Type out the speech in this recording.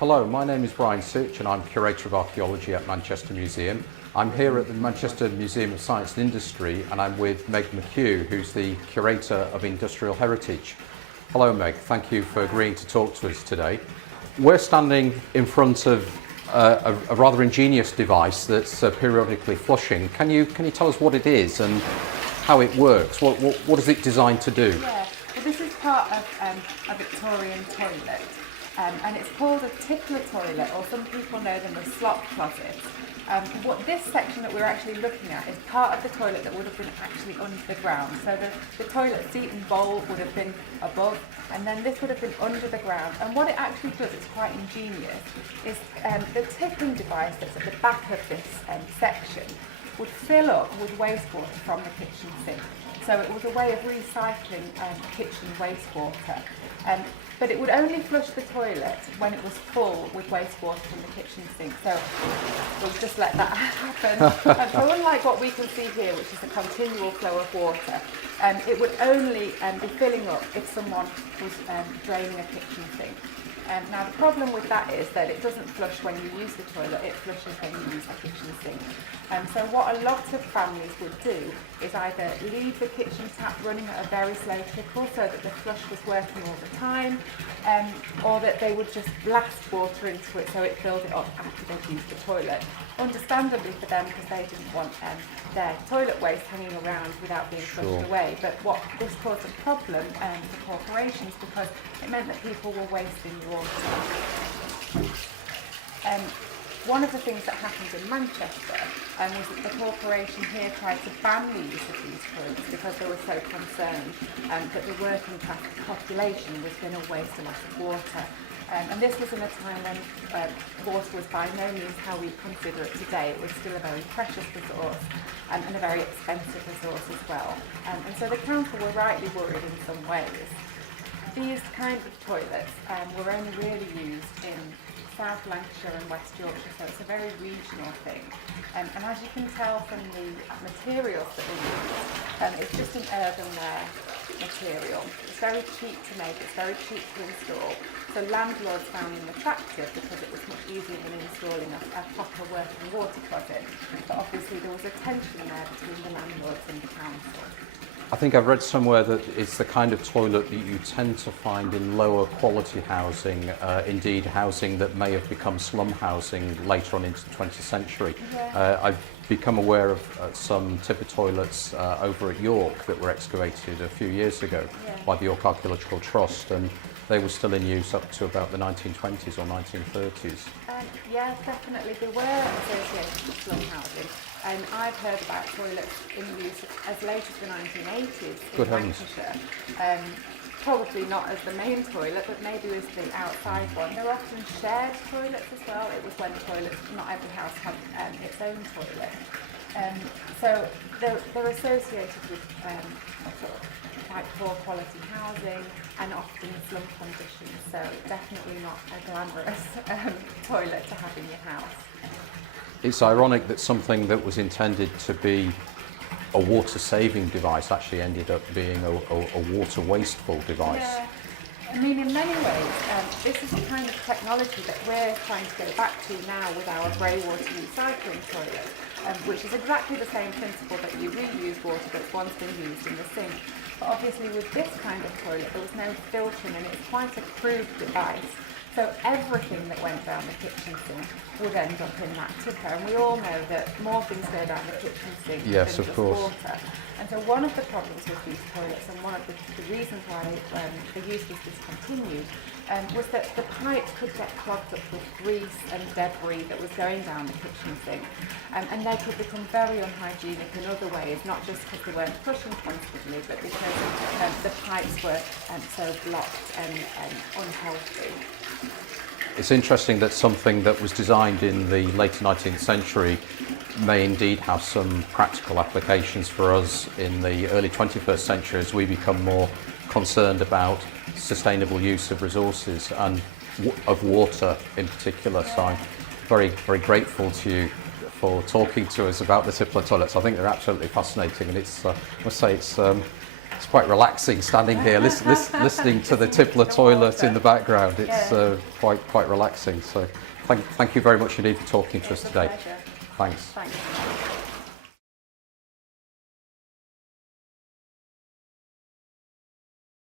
Hello, my name is Brian Sitch and I'm Curator of Archaeology at Manchester Museum. I'm here at the Manchester Museum of Science and Industry and I'm with Meg McHugh, who's the Curator of Industrial Heritage. Hello Meg, thank you for agreeing to talk to us today. We're standing in front of a rather ingenious device that's periodically flushing. Can you tell us what it is and how it works? What is it designed to do? Yeah, well this is part of a Victorian toilet. And it's called a tippler toilet, or some people know them as slop closets. What this section that we're actually looking at is part of the toilet that would have been actually under the ground. So the toilet seat and bowl would have been above, and then this would have been under the ground. And what it actually does, it's quite ingenious, is the tipping device that's at the back of this section would fill up with wastewater from the kitchen sink. So it was a way of recycling kitchen wastewater. But it would only flush the toilet when it was full with wastewater from the kitchen sink. So we'll just let that happen. So unlike what we can see here, which is a continual flow of water, it would only be filling up if someone was draining a kitchen sink. Now the problem with that is that it doesn't flush when you use the toilet, it flushes when you use the kitchen sink. So what a lot of families would do is either leave the kitchen tap running at a very slow trickle so that the flush was working all the time, or that they would just blast water into it so it filled it up after they'd used the toilet. Understandably for them, because they didn't want their toilet waste hanging around without being flushed away. But what this caused a problem for corporations, because it meant that people were wasting water. One of the things that happened in Manchester was that the corporation here tried to ban the use of these toilets because they were so concerned that the working class population was going to waste a lot of water. And this was in a time when water was by no means how we consider it today. It was still a very precious resource and a very expensive resource as well. And so the council were rightly worried in some ways. These kinds of toilets were only really used in South Lancashire and West Yorkshire, so it's a very regional thing. And as you can tell from the materials that we use, it's just an earthenware material. It's very cheap to make, it's very cheap to install. So landlords found them attractive because it was much easier than installing a proper working water closet. But obviously there was a tension there between the landlords and the council. I think I've read somewhere that it's the kind of toilet that you tend to find in lower quality housing, indeed housing that may have become slum housing later on into the 20th century. Yeah. I've become aware of some tipper toilets over at York that were excavated a few years ago by the York Archaeological Trust, and they were still in use up to about the 1920s or 1930s. Yeah, definitely. They were associated with slum housing. And I've heard about toilets in use as late as the 1980s in Lancashire. Probably not as the main toilet, but maybe as the outside one. They're often shared toilets as well. It was when toilets, not every house had its own toilet. So they're associated with sort of quite poor quality housing and often slum conditions. So definitely not a glamorous toilet to have in your house. It's ironic that something that was intended to be a water-saving device actually ended up being a water wasteful device. Yeah. I mean, in many ways, this is the kind of technology that we're trying to go back to now with our grey water recycling toilet, which is exactly the same principle that you reuse water that's once been used in the sink. But obviously with this kind of toilet, there was no filtering and it's quite a crude device. So everything that went down the kitchen sink would end up in that tipper. And we all know that more things go down the kitchen sink than just water. And so one of the problems with these toilets, and one of the reasons why the use was discontinued, was that the pipes could get clogged up with grease and debris that was going down the kitchen sink. And they could become very unhygienic in other ways, not just because they weren't flushing constantly, but because the pipes were so blocked and unhealthy. It's interesting that something that was designed in the later 19th century may indeed have some practical applications for us in the early 21st century as we become more concerned about sustainable use of resources and of water in particular. So I'm very, very grateful to you for talking to us about the tippler toilets. I think they're absolutely fascinating, and it's, I must say, it's It's quite relaxing standing here, listening to the tippler toilet in the background. It's quite relaxing. So thank you very much indeed for talking to us today. Pleasure. Thanks. Thanks.